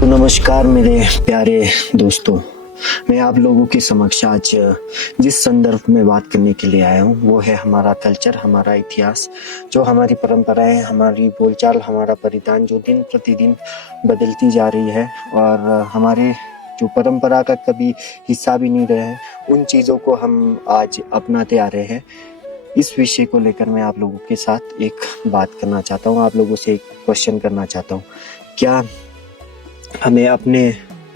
तो नमस्कार मेरे प्यारे दोस्तों, मैं आप लोगों के समक्ष आज जिस संदर्भ में बात करने के लिए आया हूँ वो है हमारा कल्चर, हमारा इतिहास, जो हमारी परंपराएं, हमारी बोलचाल, हमारा परिधान जो दिन प्रतिदिन बदलती जा रही है और हमारे जो परंपरा का कभी हिस्सा भी नहीं रहे हैं, उन चीज़ों को हम आज अपनाते आ रहे हैं। इस विषय को लेकर मैं आप लोगों के साथ एक बात करना चाहता हूँ, आप लोगों से एक क्वेश्चन करना चाहता हूँ। क्या हमें अपने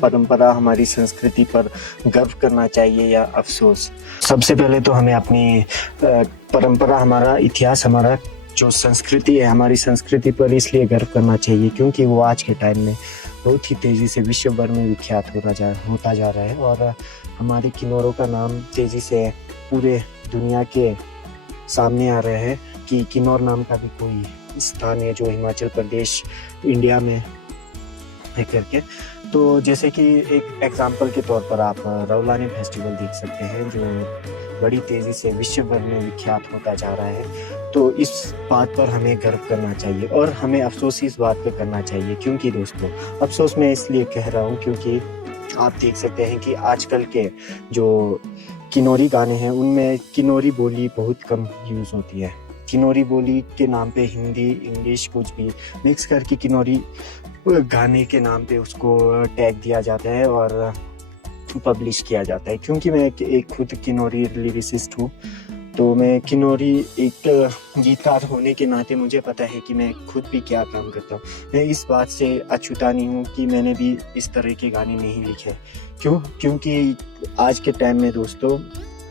परंपरा, हमारी संस्कृति पर गर्व करना चाहिए या अफसोस? सबसे पहले तो हमें अपनी परंपरा, हमारा इतिहास, हमारा जो संस्कृति है, हमारी संस्कृति पर इसलिए गर्व करना चाहिए क्योंकि वो आज के टाइम में बहुत ही तेज़ी से विश्व भर में विख्यात होता जा रहा है और हमारे किन्नौरों का नाम तेज़ी से पूरे दुनिया के सामने आ रहा है कि किन्नौर नाम का भी कोई स्थान है जो हिमाचल प्रदेश, इंडिया में है करके। तो जैसे कि एक एग्जाम्पल के तौर पर आप रौलानी फेस्टिवल देख सकते हैं जो बड़ी तेज़ी से विश्व भर में विख्यात होता जा रहा है। तो इस बात पर हमें गर्व करना चाहिए और हमें अफसोस इस बात पर करना चाहिए क्योंकि दोस्तों, अफसोस मैं इसलिए कह रहा हूँ क्योंकि आप देख सकते हैं कि आजकल के जो किन्नौरी गाने हैं उनमें किन्नौरी बोली बहुत कम यूज़ होती है। किन्नौरी बोली के नाम पे हिंदी, इंग्लिश कुछ भी मिक्स करके किन्नौरी गाने के नाम पे उसको टैग दिया जाता है और पब्लिश किया जाता है। क्योंकि मैं एक खुद किन्नौरी लिरिसिस्ट हूँ, तो मैं किन्नौरी एक गीतकार होने के नाते मुझे पता है कि मैं खुद भी क्या काम करता हूँ। मैं इस बात से अछूता नहीं हूँ कि मैंने भी इस तरह के गाने नहीं लिखे। क्यों? क्योंकि आज के टाइम में दोस्तों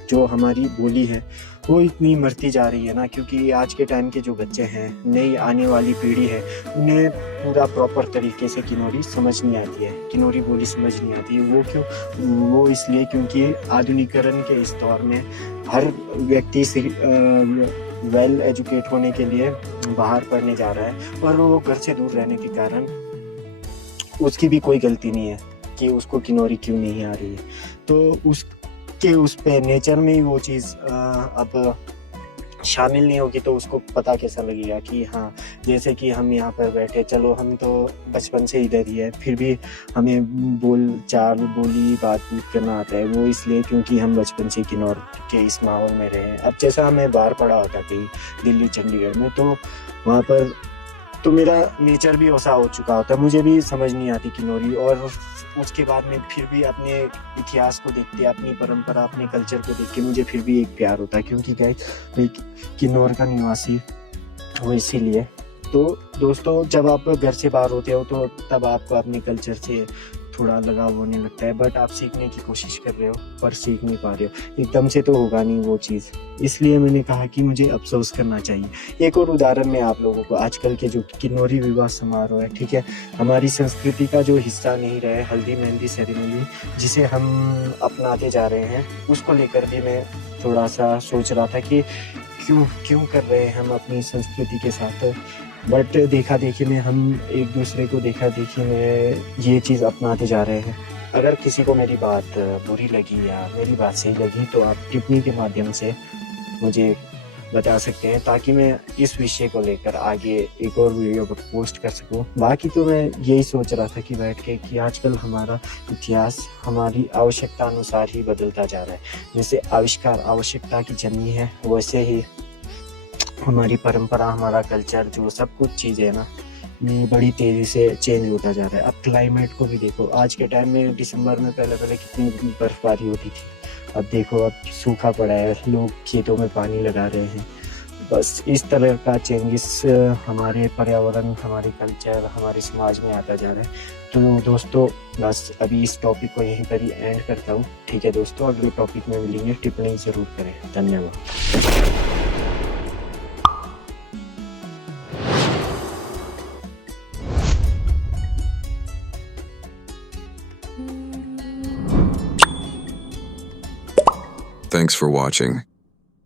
जो हमारी बोली है वो इतनी मरती जा रही है ना, क्योंकि आज के टाइम के जो बच्चे हैं, नई आने वाली पीढ़ी है, उन्हें पूरा प्रॉपर तरीके से किन्नौरी समझ नहीं आती है, किन्नौरी बोली समझ नहीं आती है। वो क्यों? वो इसलिए क्योंकि आधुनिकीकरण के इस दौर में हर व्यक्ति वेल एजुकेट होने के लिए बाहर पढ़ने जा रहा है और वो घर से दूर रहने के कारण उसकी भी कोई गलती नहीं है कि उसको किन्नौरी क्यों नहीं आ रही है। तो उस पे नेचर में ही वो चीज़ अब शामिल नहीं होगी तो उसको पता कैसा लगेगा कि हाँ, जैसे कि हम यहाँ पर बैठे, चलो हम तो बचपन से इधर ही है, फिर भी हमें बोली बात करना आता है। वो इसलिए क्योंकि हम बचपन से किन्नौर के इस माहौल में रहे हैं। अब जैसा हमें बाहर पढ़ा होता कहीं दिल्ली, चंडीगढ़ में, तो वहाँ पर तो मेरा नेचर भी वैसा हो चुका होता है, मुझे भी समझ नहीं आती किन्नौरी। और उसके बाद में फिर भी अपने इतिहास को देखते, अपनी परंपरा, अपने कल्चर को देख के मुझे फिर भी एक प्यार होता है क्योंकि मैं किन्नौर का निवासी हूँ। इसीलिए तो दोस्तों, जब आप घर से बाहर होते हो तो तब आपको अपने कल्चर से थोड़ा लगाव होने लगता है, बट आप सीखने की कोशिश कर रहे हो पर सीख नहीं पा रहे हो। एकदम से तो होगा नहीं वो चीज़, इसलिए मैंने कहा कि मुझे अफसोस करना चाहिए। एक और उदाहरण मैं आप लोगों को, आजकल के जो किन्नौरी विवाह समारोह है, ठीक है, हमारी संस्कृति का जो हिस्सा नहीं रहे, हल्दी मेहंदी सेरेमनी जिसे हम अपनाते जा रहे हैं, उसको लेकर भी मैं थोड़ा सा सोच रहा था कि क्यों कर रहे हैं हम अपनी संस्कृति के साथ। बट देखा देखी में हम एक दूसरे को देखा देखी में ये चीज़ अपनाते जा रहे हैं। अगर किसी को मेरी बात बुरी लगी या मेरी बात सही लगी तो आप टिप्पणी के माध्यम से मुझे बता सकते हैं ताकि मैं इस विषय को लेकर आगे एक और वीडियो पोस्ट कर सकूं। बाकी तो मैं यही सोच रहा था कि बैठ के कि आजकल हमारा इतिहास हमारी आवश्यकता अनुसार ही बदलता जा रहा है। जैसे आविष्कार आवश्यकता की जननी है, वैसे ही हमारी परंपरा, हमारा कल्चर, जो सब कुछ चीज़ें ना, ये बड़ी तेज़ी से चेंज होता जा रहा है। अब क्लाइमेट को भी देखो, आज के टाइम में दिसंबर में पहले कितनी बर्फबारी होती थी, अब देखो अब सूखा पड़ा है, लोग खेतों में पानी लगा रहे हैं। बस इस तरह का चेंजेस हमारे पर्यावरण, हमारे कल्चर, हमारे समाज में आता जा रहा है। तो दोस्तों, बस अभी इस टॉपिक को यहीं पर ही एंड करता हूँ। ठीक है दोस्तों, अगले टॉपिक में मिलेंगे, टिप्पणी ज़रूर करें। धन्यवाद। Thanks for watching.